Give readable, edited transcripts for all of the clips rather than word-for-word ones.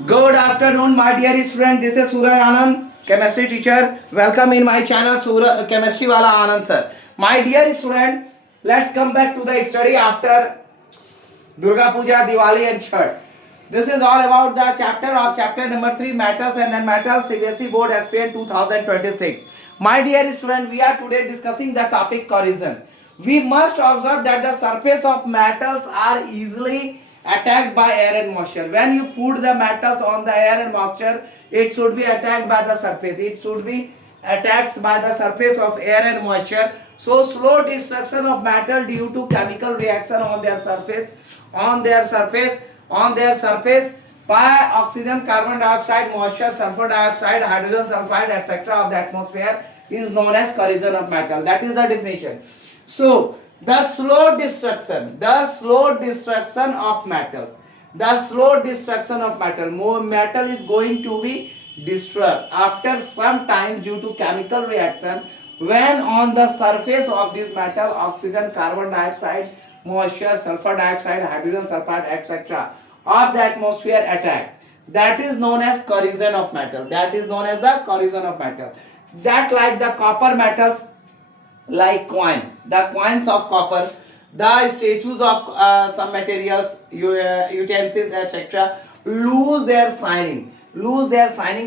Good afternoon, my dear student. This is Suraj Anand, chemistry teacher. Welcome in my channel, Suraj Chemistry Wala Anand sir. My dear student, let's come back to the study after Durga Puja, Diwali, and Chhath. This is all about the chapter number 3, metals and non-metals, CBSE Board SPN 2026. My dear student, we are today discussing the topic corrosion. We must observe that the surface of metals are easily attacked by air and moisture. When you put the metals on the air and moisture, it should be attacked by the surface. It should be attacked by the surface of air and moisture. So slow destruction of metal due to chemical reaction on their surface, on their surface, on their surface by oxygen, carbon dioxide, moisture, sulfur dioxide, hydrogen sulfide, etc. of the atmosphere is known as corrosion of metal. That is the definition. So the slow destruction of metals, the slow destruction of metal, more metal is going to be destroyed after some time due to chemical reaction when on the surface of this metal oxygen, carbon dioxide, moisture, sulfur dioxide, hydrogen sulfide, etc. of the atmosphere attack. That is known as corrosion of metal. That is known as the corrosion of metal. That like the copper metals, like the coins of copper, the statues of some materials, utensils, etc. lose their shining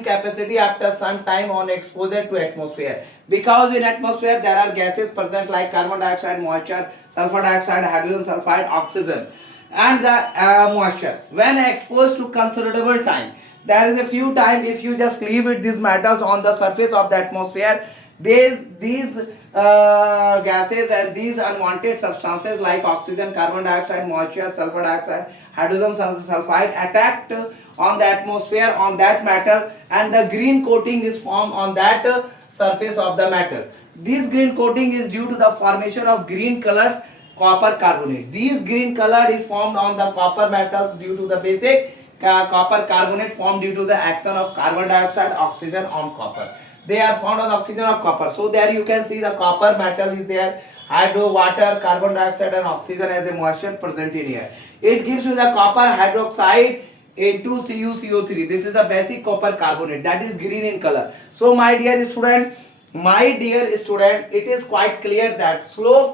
capacity after some time on exposure to atmosphere, because in atmosphere there are gases present like carbon dioxide, moisture, sulfur dioxide, hydrogen sulfide, oxygen, and the moisture. When exposed to considerable time, there is a few time, if you just leave it these metals on the surface of the atmosphere, these gases and these unwanted substances like oxygen, carbon dioxide, moisture, sulfur dioxide, hydrogen sulfide attacked on the atmosphere on that metal, and the green coating is formed on that surface of the metal. This green coating is due to the formation of green colored copper carbonate. This green color is formed on the copper metals due to the basic copper carbonate formed due to the action of carbon dioxide, oxygen on copper. They are found on oxygen of copper. So there you can see the copper metal is there, hydro, water, carbon dioxide and oxygen as a moisture present in here. It gives you the copper hydroxide into CuCO3. This is the basic copper carbonate, that is green in color. So my dear student, it is quite clear that slow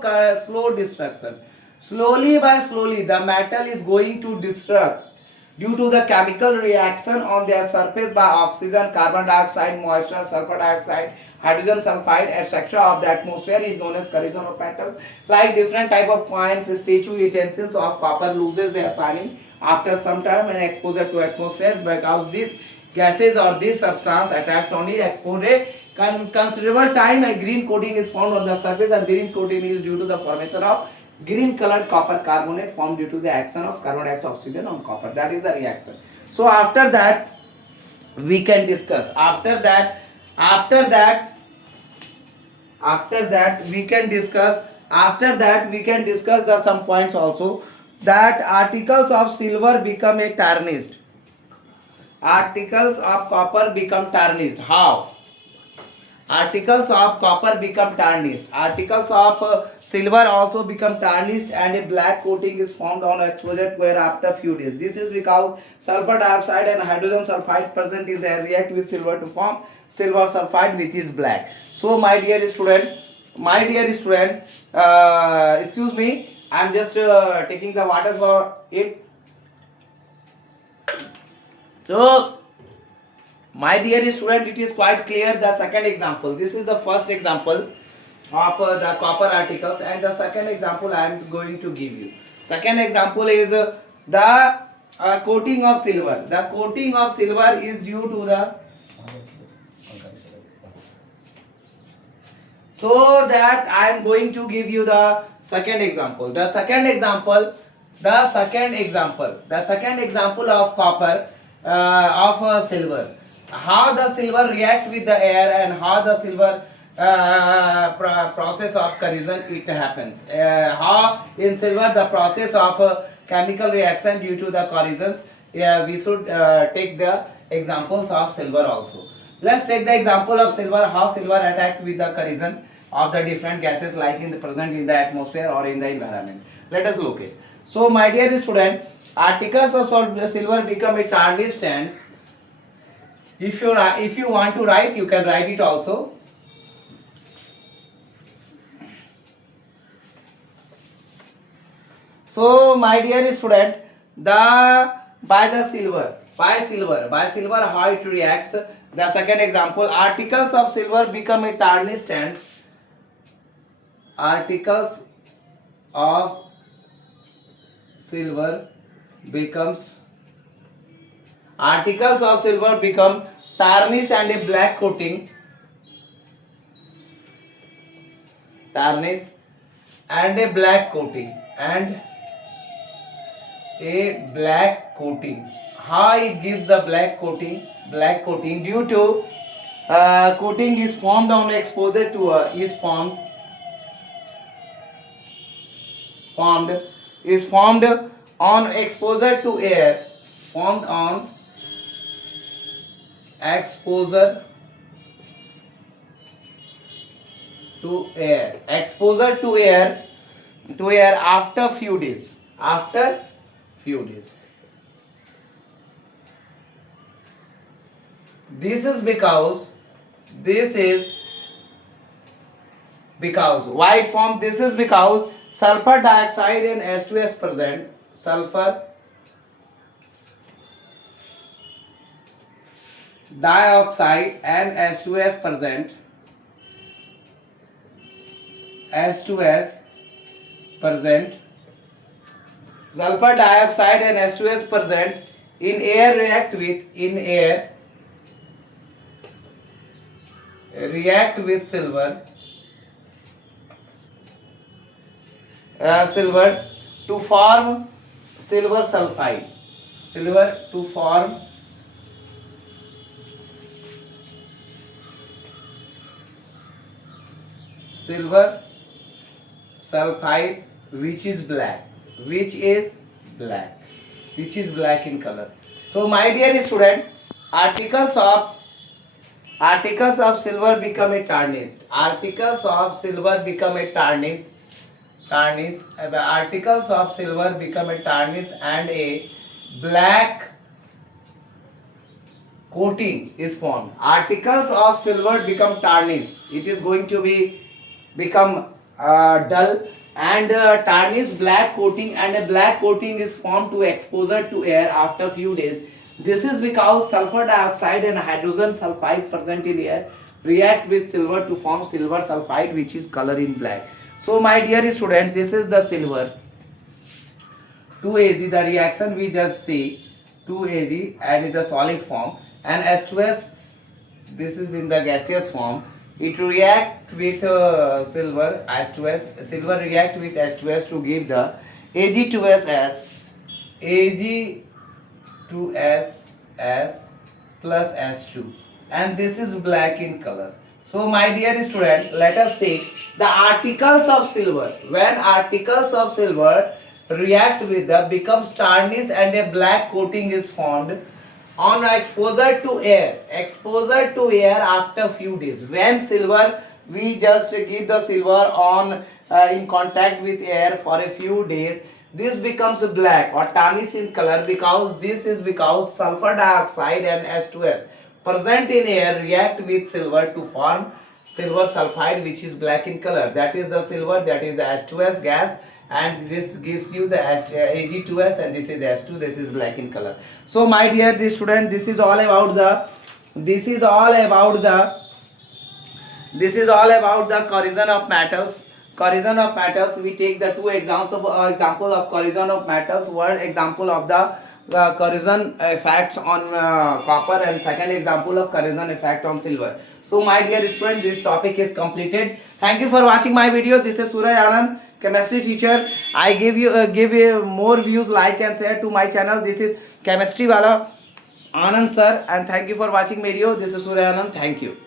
destruction, slowly by slowly the metal is going to destruct due to the chemical reaction on their surface by oxygen, carbon dioxide, moisture, sulfur dioxide, hydrogen sulfide, etc. of the atmosphere is known as corrosion of metal. Like different type of coins, statue, utensils of copper loses their shining after some time and exposure to atmosphere, because these gases or this substance attached only exposed a considerable time, a green coating is formed on the surface, and green coating is due to the formation of green colored copper carbonate formed due to the action of carbon dioxide oxygen on copper. That is the reaction. So after that we can discuss, after that we can discuss the some points also, that articles of silver become a tarnished, articles of copper become tarnished. How? Articles of copper become tarnished. Articles of silver also become tarnished, and a black coating is formed on exposure to air after few days. This is because sulfur dioxide and hydrogen sulfide present in there react with silver to form silver sulfide, which is black. So my dear student, excuse me, I am just taking the water for it. So my dear student, it is quite clear the second example. This is the first example of the copper articles, and the second example I am going to give you. Second example is the coating of silver. The coating of silver is due to the, so that I am going to give you the second example. The second example of copper, of silver. How the silver react with the air, and how the silver process of corrosion it happens. How in silver the process of chemical reaction due to the corrosions. We should take the examples of silver also. Let's take the example of silver, how silver attacked with the corrosion of the different gases like in the present in the atmosphere or in the environment. Let us look at. So my dear student, Articles of silver become a tarnished and if you want to write, you can write it also. So my dear student, by silver how it reacts. The second example, articles of silver become a tarnished and articles of silver become tarnish and a black coating. Tarnish and a black coating How it gives the black coating? Black coating due to coating is formed on exposure to formed on exposure to air. Formed on exposure to air. Exposure to air after few days. This is because white form. This is because sulfur dioxide and H2S present. Sulfur dioxide and H2S present. Sulfur dioxide and H2S present in air react with silver to form silver sulfide. Silver sulfide which is black in color. So my dear student, articles of silver become a tarnished. Articles of silver become a tarnished and a black coating is formed. Articles of silver become tarnished. It is going to become dull and tarnished black coating, and a black coating is formed to exposure to air after few days. This is because sulfur dioxide and hydrogen sulfide present in air react with silver to form silver sulfide which is color in black. So my dear student, this is the silver 2Ag, the reaction we just see 2Ag and in the solid form, and H2S, this is in the gaseous form. It react with silver H2S. Silver react with H2S to give the Ag2S plus H2, and this is black in color. So my dear student, let us see the articles of silver. When articles of silver react with the becomes tarnished and a black coating is formed on exposure to air after few days. When silver, we just give the silver on in contact with air for a few days, this becomes black or tarnish in color because sulfur dioxide and H2S present in air react with silver to form silver sulfide which is black in color. That is the silver, that is the H2S gas, and this gives you the Ag2S, and this is H2, this is black in color. So my dear student, this is all about the corrosion of metals. We take the two example of corrosion of metals. One example of the corrosion effects on copper, and second example of corrosion effect on silver. So my dear student, this topic is completed. Thank you for watching my video. This is Suraj Anand, chemistry teacher. I give you more views, like and share to my channel. This is chemistry wala Anand sir, and thank you for watching video. This is Suraj Anand. Thank you.